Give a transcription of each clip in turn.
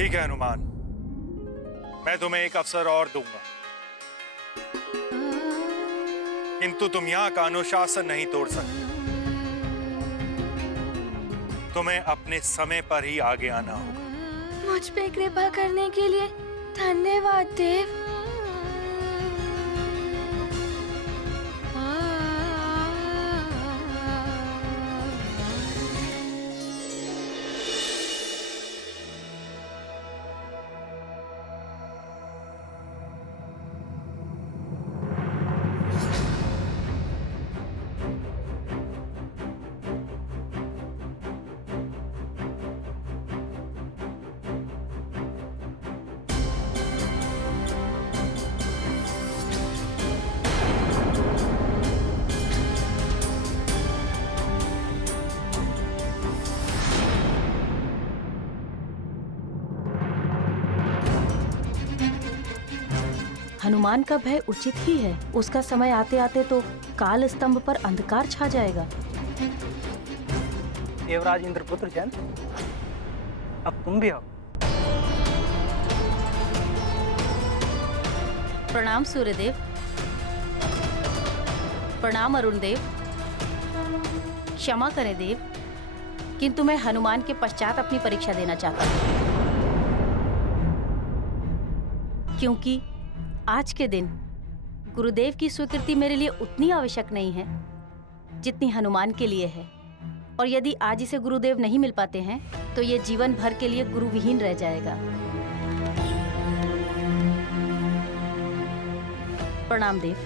ठीक है हनुमान, मैं तुम्हें एक अवसर और दूंगा, किंतु तुम यहाँ का अनुशासन नहीं तोड़ सकते। तुम्हें अपने समय पर ही आगे आना होगा। मुझ पे कृपा करने के लिए धन्यवाद देव। हनुमान का भय उचित ही है। उसका समय आते आते तो काल स्तंभ पर अंधकार छा जाएगा। देवराज इंद्रपुत्र जन, अब तुम भी आओ। प्रणाम सूर्यदेव। प्रणाम अरुण देव। क्षमा करें देव, किंतु मैं हनुमान के पश्चात अपनी परीक्षा देना चाहता हूँ, क्योंकि आज के दिन गुरुदेव की स्वीकृति मेरे लिए उतनी आवश्यक नहीं है जितनी हनुमान के लिए है। और यदि आज इसे गुरुदेव नहीं मिल पाते हैं तो ये जीवन भर के लिए गुरुविहीन रह जाएगा। प्रणाम देव।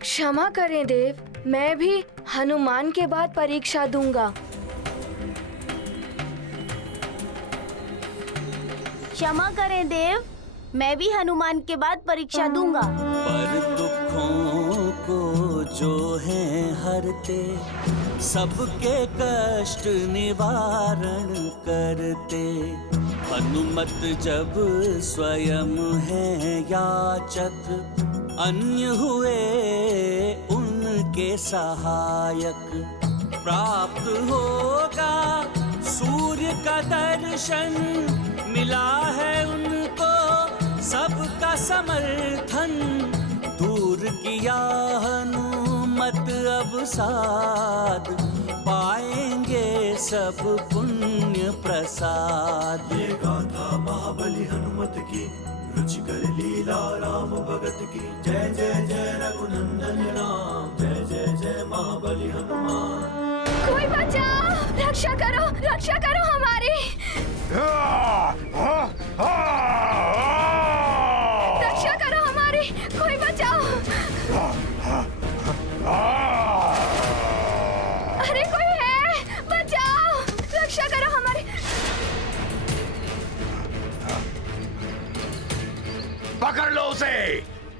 क्षमा करें देव, मैं भी हनुमान के बाद परीक्षा दूंगा। क्षमा करें देव, मैं भी हनुमान के बाद परीक्षा दूंगा। पर दुखों को जो हैं हरते, सबके कष्ट निवारण करते। हनुमत जब स्वयं हैं याचक, अन्य हुए उनके सहायक। प्राप्त होगा सूर्य का दर्शन, मिला है उनको सबका समर्थन। दूर किया हनुमत अवसाद, पाएंगे सब पुण्य प्रसाद। ये गाथा महाबली हनुमत की, रुचिकर लीला राम भगत की। जय जय जय रघुनंदन राम, जय जय जय महाबली हनुमान। कोई बचाओ, रक्षा करो हमारी। रक्षा करो हमारी, कोई बचाओ। अरे कोई है, बचाओ, रक्षा करो हमारी। पकड़ लो उसे,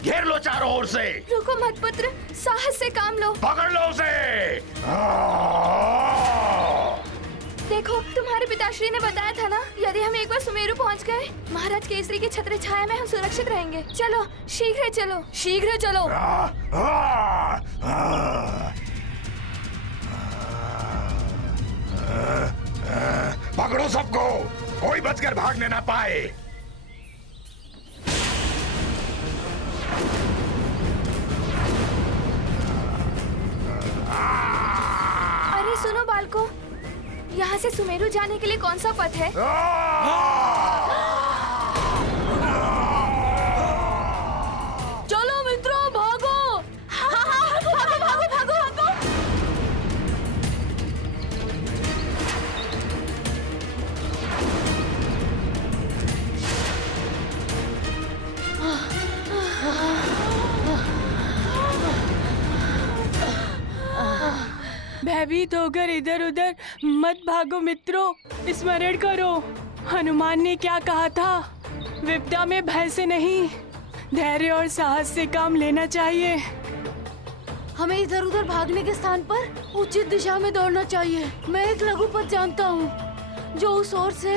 घेर लो चारों ओर से। रुको मत पुत्र, साहस से काम लो। पकड़ लो उसे। देखो, तुम्हारे पिताश्री ने बताया था ना, यदि हम एक बार सुमेरु पहुंच गए, महाराज केसरी की छत्र छाया में हम सुरक्षित रहेंगे। चलो, शीघ्र चलो, शीघ्र चलो। पकड़ो सबको, कोई बचकर भागने ना पाए। अरे सुनो बालको, यहाँ से सुमेरु जाने के लिए कौन सा पथ है? चलो मित्रों, भागो। भागो। भयभीत होकर इधर उधर मत भागो मित्रों, स्मरण करो हनुमान ने क्या कहा था। विपदा में भय से नहीं, धैर्य और साहस से काम लेना चाहिए। हमें इधर उधर भागने के स्थान पर उचित दिशा में दौड़ना चाहिए। मैं एक लघु पथ जानता हूँ, जो उस ओर से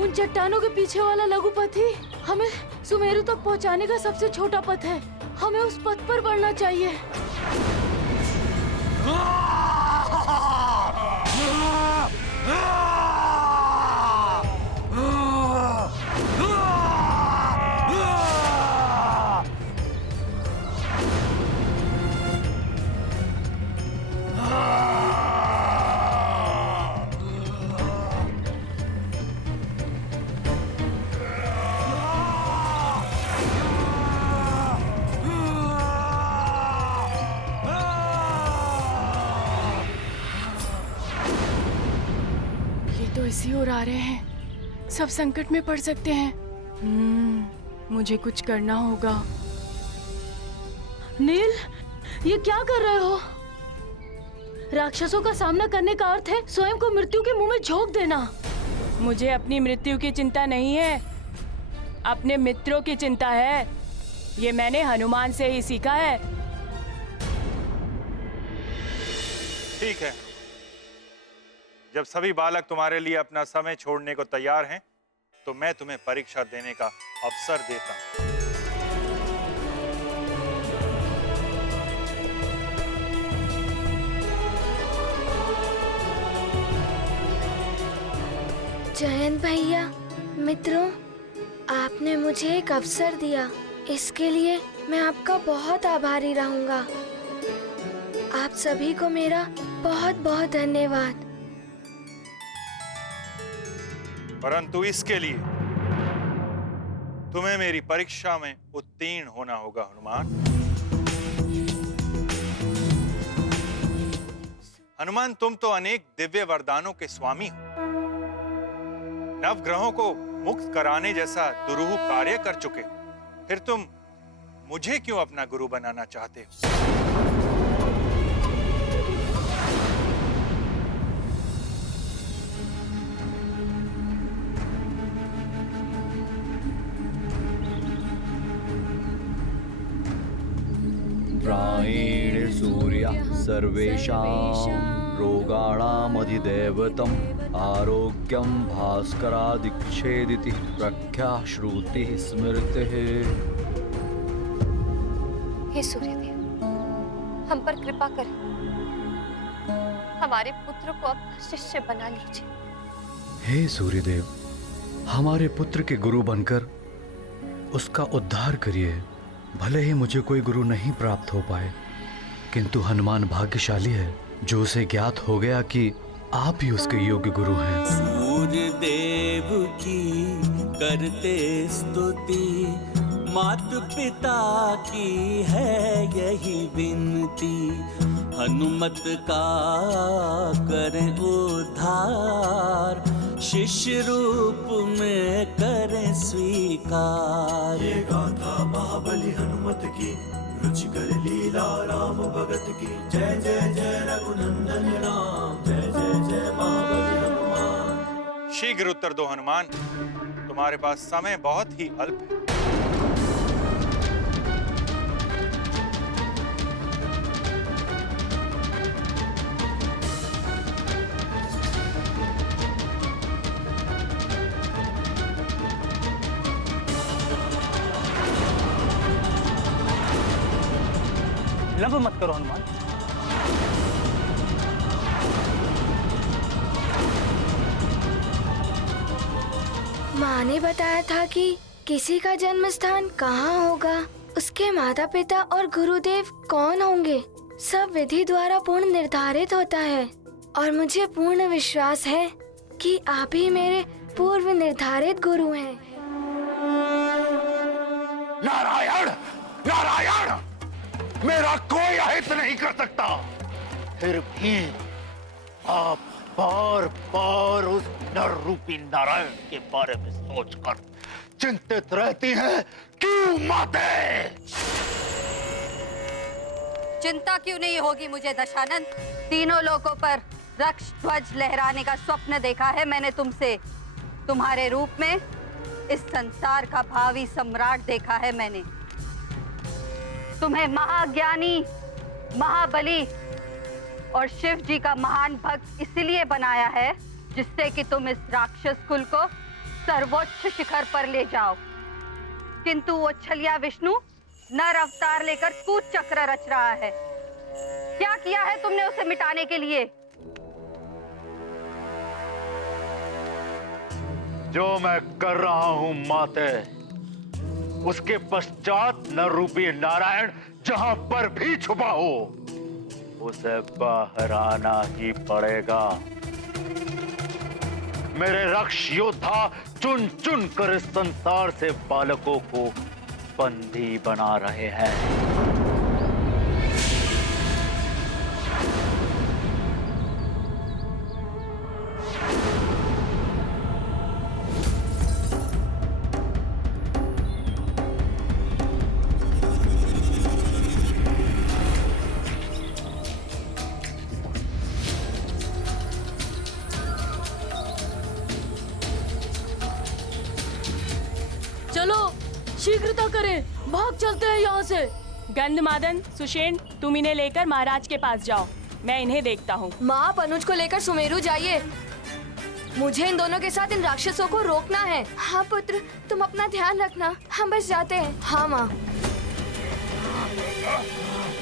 उन चट्टानों के पीछे वाला लघु पथ ही हमें सुमेरु तक पहुँचाने का सबसे छोटा पथ है। हमें उस पथ पर बढ़ना चाहिए। तो इसी ओर आ रहे हैं, सब संकट में पड़ सकते हैं। मुझे कुछ करना होगा। नील, ये क्या कर रहे हो? राक्षसों का सामना करने का अर्थ है स्वयं को मृत्यु के मुंह में झोंक देना। मुझे अपनी मृत्यु की चिंता नहीं है, अपने मित्रों की चिंता है। ये मैंने हनुमान से ही सीखा है। ठीक है, जब सभी बालक तुम्हारे लिए अपना समय छोड़ने को तैयार हैं, तो मैं तुम्हें परीक्षा देने का अवसर देता हूं। जयंत भैया, मित्रों, आपने मुझे एक अवसर दिया, इसके लिए मैं आपका बहुत आभारी रहूंगा। आप सभी को मेरा बहुत बहुत धन्यवाद। परंतु इसके लिए तुम्हें मेरी परीक्षा में उत्तीर्ण होना होगा हनुमान। हनुमान, तुम तो अनेक दिव्य वरदानों के स्वामी हो। नवग्रहों को मुक्त कराने जैसा दुरूह कार्य कर चुके, फिर तुम मुझे क्यों अपना गुरु बनाना चाहते हो? प्रायेण सूर्य सर्वेषां रोगाणामधिदैवतम् आरोग्यं भास्करादिच्छेदिति प्रख्याश्रुतिः स्मृतिः। हे सूर्यदेव, हम पर कृपा करें, हमारे पुत्र को अपना शिष्य बना लीजिए। हे सूर्यदेव, हमारे पुत्र के गुरु बनकर उसका उद्धार करिए। भले ही मुझे कोई गुरु नहीं प्राप्त हो पाए, किंतु हनुमान भाग्यशाली है जो उसे ज्ञात हो गया कि आप ही उसके योग्य गुरु हैं। सूर्य देव की करते स्तुति, मात पिता की है यही विनती। हनुमत का करें उद्धार, शिष्य रूप में करें स्वीकार। ये गाथा महाबली हनुमत की, रुचिकर लीला राम भगत की। जय जय जय रघुनंदन राम, जय जय जय महाबली हनुमान। शीघ्र उत्तर दो हनुमान, तुम्हारे पास समय बहुत ही अल्प है। विलंब मत करो हनुमान। माँ ने बताया था कि किसी का जन्म स्थान कहाँ होगा, उसके माता पिता और गुरुदेव कौन होंगे, सब विधि द्वारा पूर्ण निर्धारित होता है। और मुझे पूर्ण विश्वास है कि आप ही मेरे पूर्व निर्धारित गुरु हैं। नारायण नारायण, मेरा कोई अहित नहीं कर सकता, फिर भी आप बार बार उस नर रूपी नारायण के बारे में सोचकर चिंतित रहती हैं। क्यों माते? चिंता क्यों नहीं होगी मुझे दशानन? तीनों लोकों पर रक्ष ध्वज लहराने का स्वप्न देखा है मैंने तुमसे। तुम्हारे रूप में इस संसार का भावी सम्राट देखा है मैंने। तुम्हें महाज्ञानी, महाबली और शिव जी का महान भक्त इसलिए बनाया है जिससे कि तुम इस राक्षस कुल को सर्वोच्च शिखर पर ले जाओ। किंतु वो छलिया विष्णु नर अवतार लेकर कूच चक्र रच रहा है। क्या किया है तुमने उसे मिटाने के लिए? जो मैं कर रहा हूं माते, उसके पश्चात नर रूपी नारायण जहां पर भी छुपा हो, उसे बाहर आना ही पड़ेगा। मेरे रक्ष योद्धा चुन चुन कर इस संसार से बालकों को बंदी बना रहे हैं। चलो शीघ्रता करें, भाग चलते हैं यहाँ से। गंधमादन, सुषेण, तुम इन्हें लेकर महाराज के पास जाओ, मैं इन्हें देखता हूँ। माँ, आप अनुज को लेकर सुमेरु जाइए। मुझे इन दोनों के साथ इन राक्षसों को रोकना है। हाँ पुत्र, तुम अपना ध्यान रखना, हम बस जाते हैं। हाँ माँ।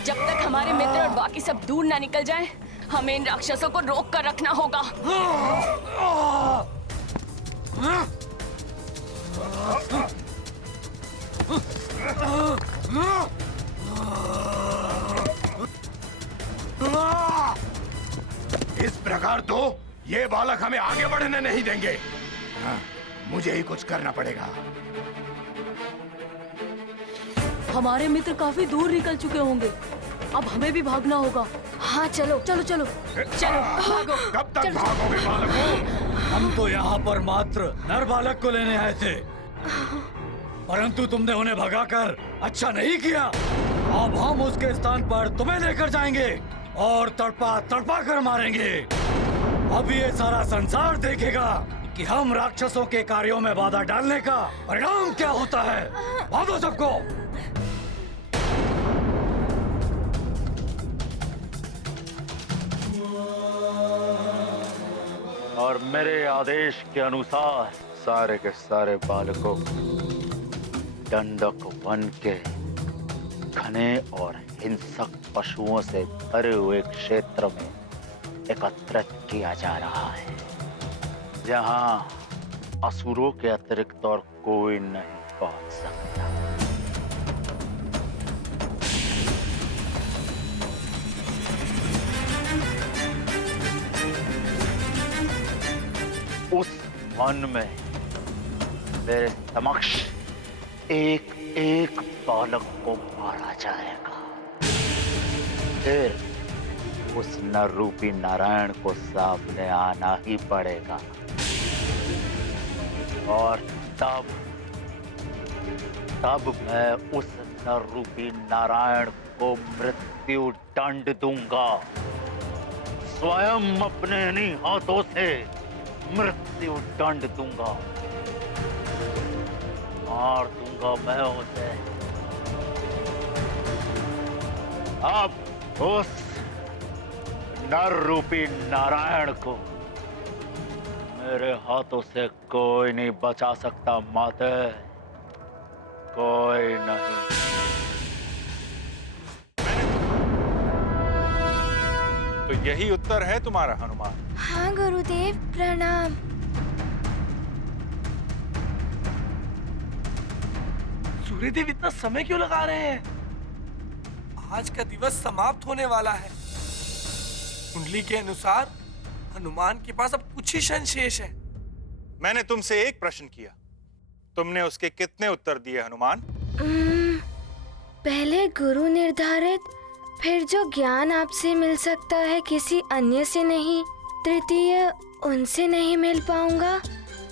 जब तक हमारे मित्र और बाकी सब दूर ना निकल जाएं, हमें इन राक्षसों को रोक कर रखना होगा। इस प्रकार तो ये बालक हमें आगे बढ़ने नहीं देंगे। हाँ, मुझे ही कुछ करना पड़ेगा। हमारे मित्र काफी दूर निकल चुके होंगे, अब हमें भी भागना होगा। हाँ चलो चलो चलो चलो, भागो। कब तक भागोगे बालकों? हम तो यहाँ पर मात्र नर बालक को लेने आए थे, परंतु तुमने उन्हें भगाकर अच्छा नहीं किया। अब हम उसके स्थान पर तुम्हें लेकर जाएंगे और तड़पा तड़पा कर मारेंगे। अब ये सारा संसार देखेगा कि हम राक्षसों के कार्यों में बाधा डालने का परिणाम क्या होता है। भागो सबको। और मेरे आदेश के अनुसार सारे के सारे बालकों दंडक वन के घने और हिंसक पशुओं से भरे हुए क्षेत्र में एकत्रित किया जा रहा है, जहां असुरों के अतिरिक्त और कोई नहीं पहुंच सकता। उस वन में मेरे समक्ष एक एक बालक को मारा जाएगा। फिर उस नर रूपी नारायण को सामने आना ही पड़ेगा और तब मैं उस नर रूपी नारायण को मृत्यु दंड दूंगा। स्वयं अपने इन्हीं हाथों से मृत्यु दंड दूंगा। मार दूंगा मैं उसे। अब उस नर रूपी नारायण को मेरे हाथों से कोई नहीं बचा सकता माते, कोई नहीं। तो यही उत्तर है तुम्हारा हनुमान? हाँ गुरुदेव, प्रणाम। सूर्यदेव इतना समय क्यों लगा रहे हैं? आज का दिवस समाप्त होने वाला है। कुंडली के अनुसार हनुमान के पास अब कुछ ही क्षण शेष है। मैंने तुमसे एक प्रश्न किया, तुमने उसके कितने उत्तर दिए हनुमान? पहले गुरु निर्धारित, फिर जो ज्ञान आपसे मिल सकता है किसी अन्य से नहीं, तृतीय उनसे नहीं मिल पाऊंगा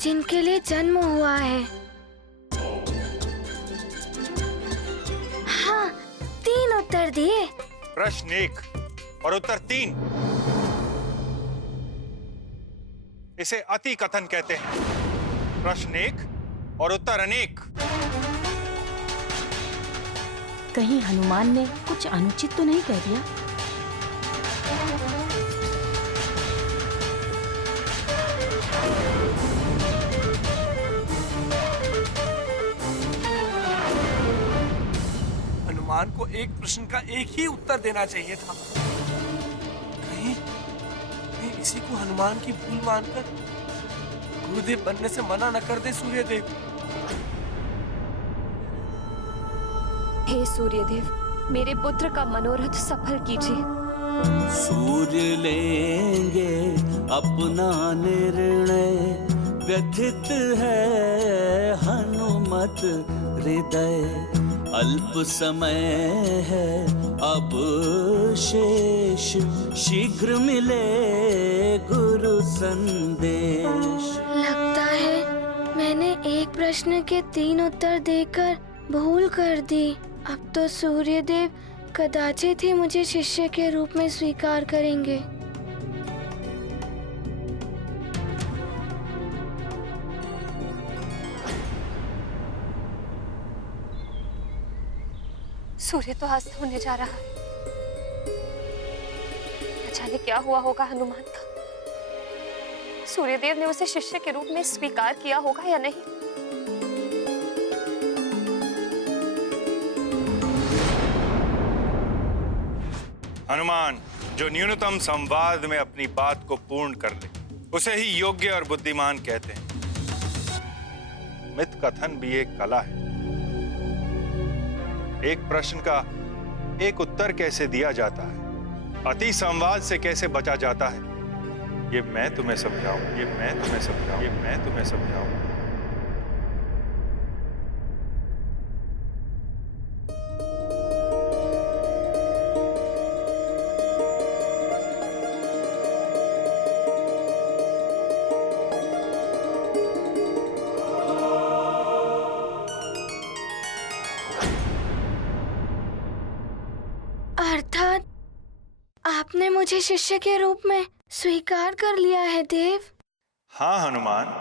जिनके लिए जन्म हुआ है। हाँ, 3 उत्तर दिए। प्रश्न 1 और उत्तर 3। इसे अति कथन कहते हैं। प्रश्न 1 और उत्तर अनेक। कहीं हनुमान ने कुछ अनुचित तो नहीं कह दिया? हनुमान को एक प्रश्न का एक ही उत्तर देना चाहिए था। कहीं इसी को हनुमान की भूल मानकर गुरुदेव बनने से मना न कर दे सूर्यदेव। हे सूर्यदेव, मेरे पुत्र का मनोरथ सफल कीजिए। सूर्य लेंगे अपना निर्णय, व्यथित है हनुमत हृदय। अल्प समय है अब शेष, शीघ्र मिले गुरु संदेश। लगता है मैंने एक प्रश्न के 3 उत्तर देकर भूल कर दी। अब तो सूर्यदेव कदाचित ही मुझे शिष्य के रूप में स्वीकार करेंगे। सूर्य तो अस्त होने जा रहा है। न जाने क्या हुआ होगा हनुमान का। सूर्यदेव ने उसे शिष्य के रूप में स्वीकार किया होगा या नहीं। हनुमान जो न्यूनतम संवाद में अपनी बात को पूर्ण कर ले, उसे ही योग्य और बुद्धिमान कहते हैं। मिथ कथन भी एक कला है। एक प्रश्न का एक उत्तर कैसे दिया जाता है, अति संवाद से कैसे बचा जाता है, ये मैं तुम्हें समझाऊं, ये मैं तुम्हें समझाऊं, ये मैं तुम्हें समझाऊं। अर्थात आपने मुझे शिष्य के रूप में स्वीकार कर लिया है देव। हाँ हनुमान,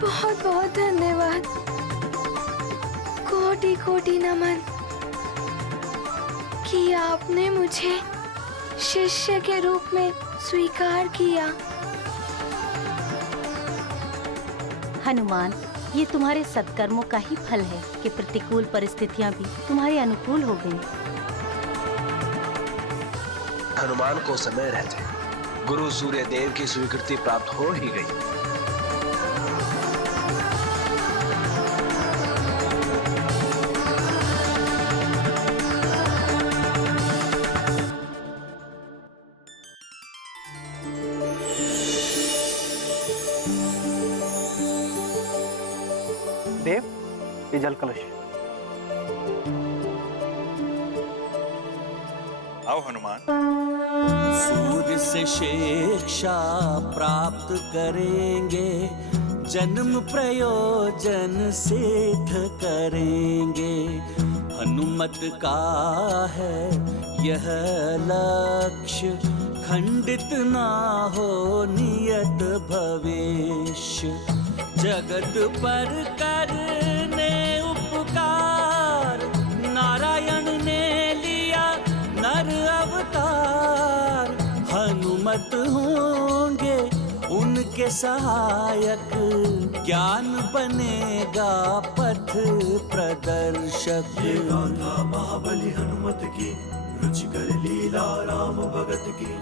बहुत बहुत धन्यवाद। कोटि कोटि नमन कि आपने मुझे शिष्य के रूप में स्वीकार किया। हनुमान, ये तुम्हारे सत्कर्मों का ही फल है कि प्रतिकूल परिस्थितियां भी तुम्हारे अनुकूल हो गई। हनुमान को समय रहते गुरु सूर्यदेव की स्वीकृति प्राप्त हो ही गई। देव, ये जल कलश। आओ हनुमान। सूर्य से शिक्षा प्राप्त करेंगे, जन्म प्रयोजन सिद्ध करेंगे। हनुमत का है यह लक्ष्य, खंडित ना हो नियत भविष्य। जगत पर करने उपकार, नारायण ने लिया नर अवतार। हनुमत होंगे उनके सहायक, ज्ञान बनेगा पथ प्रदर्शक। ये गाथा महाबली हनुमत की, रुचिकर लीला राम भगत की।